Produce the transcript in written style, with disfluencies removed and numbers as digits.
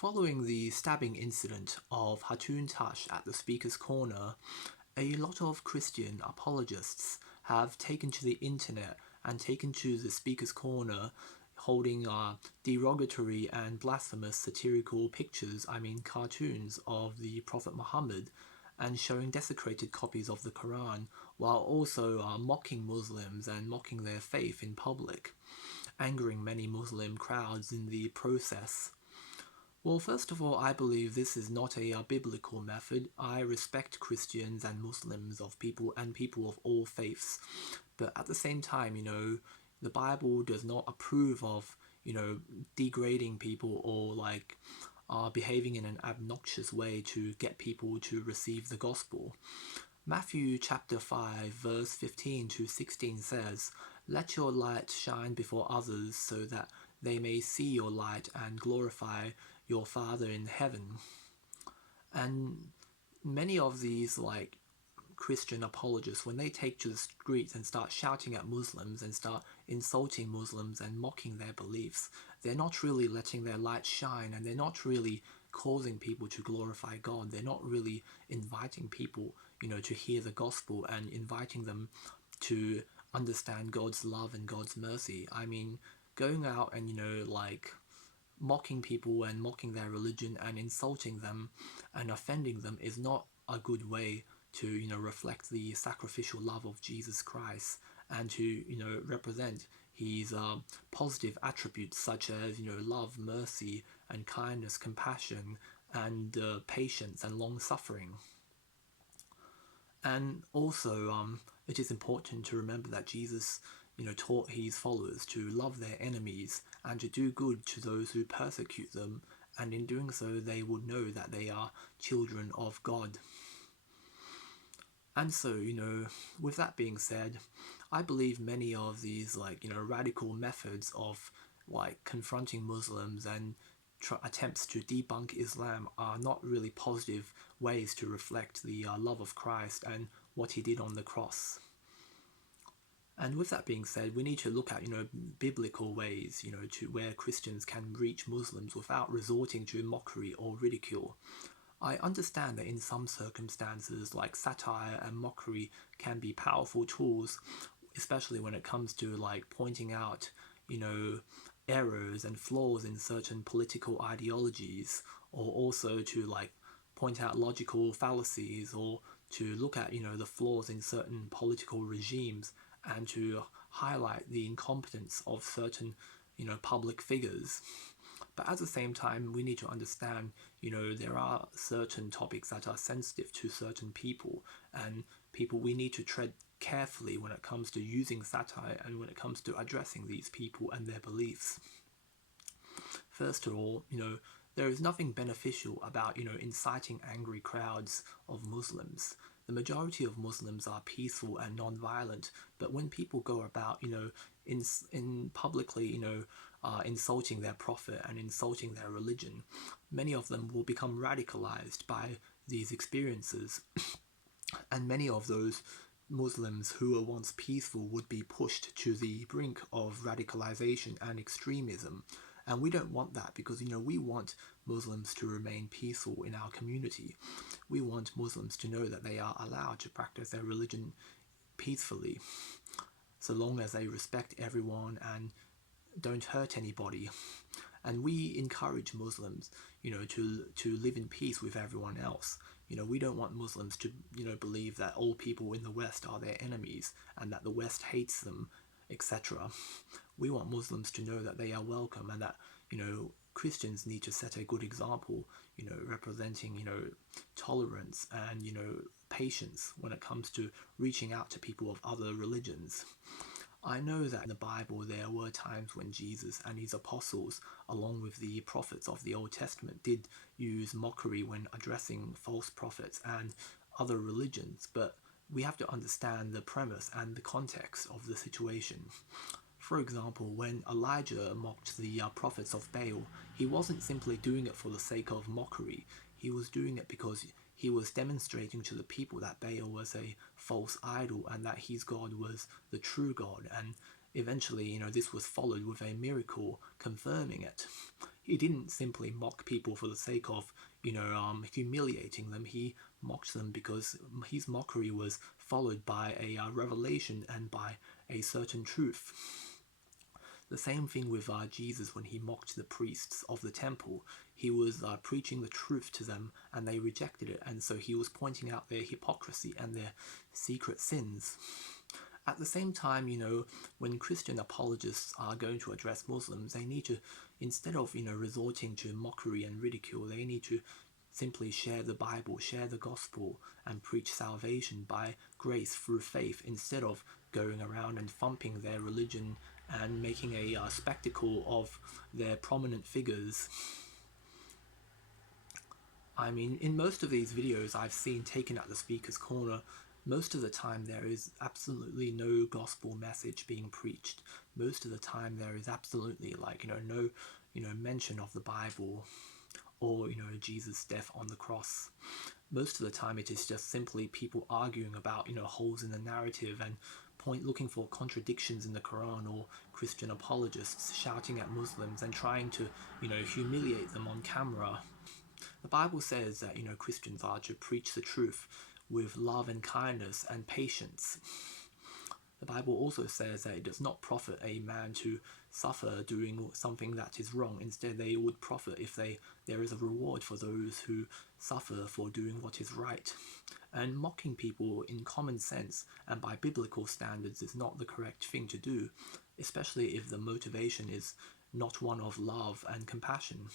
Following the stabbing incident of Hatun Tash at the Speaker's Corner, a lot of Christian apologists have taken to the internet and taken to the Speaker's Corner holding derogatory and blasphemous satirical pictures, cartoons of the Prophet Muhammad, and showing desecrated copies of the Quran, while also mocking Muslims and mocking their faith in public, angering many Muslim crowds in the process. Well, first of all, I believe this is not a biblical method. I respect Christians and Muslims of people and people of all faiths. But at the same time, the Bible does not approve of, degrading people or behaving in an obnoxious way to get people to receive the gospel. Matthew chapter 5 verse 15 to 16 says, "Let your light shine before others so that they may see your light and glorify your Father in heaven." And many of these Christian apologists, when they take to the streets and start shouting at Muslims and start insulting Muslims and mocking their beliefs, they're not really letting their light shine, and they're not really causing people to glorify God. They're not really inviting people, to hear the gospel and inviting them to understand God's love and God's mercy. Going out and, mocking people and mocking their religion and insulting them and offending them is not a good way to reflect the sacrificial love of Jesus Christ and to represent his positive attributes such as love, mercy and kindness, compassion and patience and long suffering. And also it is important to remember that Jesus taught his followers to love their enemies and to do good to those who persecute them, and in doing so they would know that they are children of God. And so, with that being said, I believe many of these radical methods of confronting Muslims and attempts to debunk Islam are not really positive ways to reflect the love of Christ and what he did on the cross. And with that being said, we need to look at biblical ways to where Christians can reach Muslims without resorting to mockery or ridicule. I understand that in some circumstances, satire and mockery can be powerful tools, especially when it comes to pointing out errors and flaws in certain political ideologies, or also to point out logical fallacies, or to look at the flaws in certain political regimes and to highlight the incompetence of certain public figures. But at the same time, we need to understand there are certain topics that are sensitive to certain people, and we need to tread carefully when it comes to using satire and when it comes to addressing these people and their beliefs. First of all, there is nothing beneficial about inciting angry crowds of Muslims. The majority of Muslims are peaceful and non-violent, but when people go about in publicly insulting their prophet and insulting their religion, many of them will become radicalized by these experiences. And many of those Muslims who were once peaceful would be pushed to the brink of radicalization and extremism. And we don't want that, because we want Muslims to remain peaceful in our community. We want Muslims to know that they are allowed to practice their religion peacefully, so long as they respect everyone and don't hurt anybody. And we encourage Muslims, to live in peace with everyone else. We don't want Muslims to, believe that all people in the West are their enemies and that the West hates them, etc. We want Muslims to know that they are welcome, and that, Christians need to set a good example, representing, tolerance and, patience when it comes to reaching out to people of other religions. I know that in the Bible there were times when Jesus and his apostles, along with the prophets of the Old Testament, did use mockery when addressing false prophets and other religions, but we have to understand the premise and the context of the situation. For example, when Elijah mocked the prophets of Baal, he wasn't simply doing it for the sake of mockery. He was doing it because he was demonstrating to the people that Baal was a false idol and that his God was the true God. And eventually, this was followed with a miracle confirming it. He didn't simply mock people for the sake of, humiliating them. He mocked them because his mockery was followed by a revelation and by a certain truth. The same thing with Jesus when he mocked the priests of the temple. He was preaching the truth to them and they rejected it, and so he was pointing out their hypocrisy and their secret sins. At the same time, when Christian apologists are going to address Muslims, they need to, instead of, resorting to mockery and ridicule, they need to simply share the Bible, share the gospel, and preach salvation by grace through faith, instead of going around and thumping their religion and making a spectacle of their prominent figures. I mean, in most of these videos I've seen taken at the speaker's corner, most of the time there is absolutely no gospel message being preached. Most of the time there is absolutely no mention of the Bible or Jesus' death on the cross. Most of the time it is just simply people arguing about holes in the narrative and looking for contradictions in the Quran, or Christian apologists shouting at Muslims and trying to humiliate them on camera. The Bible says that Christians are to preach the truth with love and kindness and patience. The Bible also says that it does not profit a man to suffer doing something that is wrong. Instead, they would profit if there is a reward for those who suffer for doing what is right. And mocking people in common sense and by biblical standards is not the correct thing to do, especially if the motivation is not one of love and compassion.